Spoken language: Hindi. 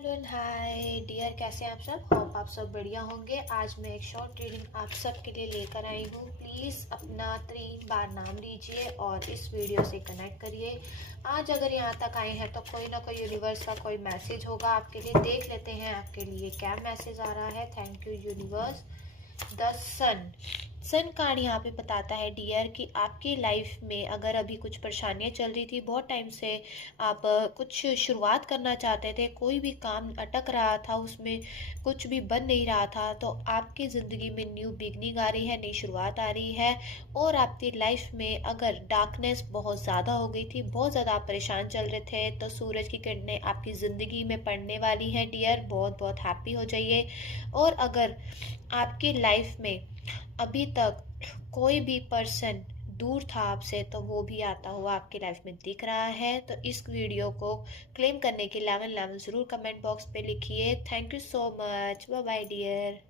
हेलो एंड हाय डियर, कैसे हैं आप सब। होप आप सब बढ़िया होंगे। आज मैं एक शॉर्ट रीडिंग आप सब के लिए लेकर आई हूँ। प्लीज़ अपना 3 बार नाम लीजिए और इस वीडियो से कनेक्ट करिए। आज अगर यहाँ तक आए हैं तो कोई ना कोई यूनिवर्स का कोई मैसेज होगा आपके लिए। देख लेते हैं आपके लिए क्या मैसेज आ रहा है। Thank you universe. The sun card यहाँ पे बताता है डियर कि आपकी लाइफ में अगर अभी कुछ परेशानियाँ चल रही थी, बहुत टाइम से आप कुछ शुरुआत करना चाहते थे, कोई भी काम अटक रहा था, उसमें कुछ भी बन नहीं रहा था, तो आपकी ज़िंदगी में न्यू बिगनिंग आ रही है, नई शुरुआत आ रही है। और आपकी लाइफ में अगर डार्कनेस बहुत ज़्यादा हो गई थी, बहुत ज़्यादा आप परेशान चल रहे थे, तो सूरज की किरणें आपकी ज़िंदगी में पड़ने वाली है डियर। बहुत बहुत हैप्पी हो जाइए। और अगर आपकी लाइफ में अभी तक कोई भी पर्सन दूर था आपसे, तो वो भी आता हुआ आपकी लाइफ में दिख रहा है। तो इस वीडियो को क्लेम करने के 11 11 ज़रूर कमेंट बॉक्स पे लिखिए। Thank you so much. Bye bye dear.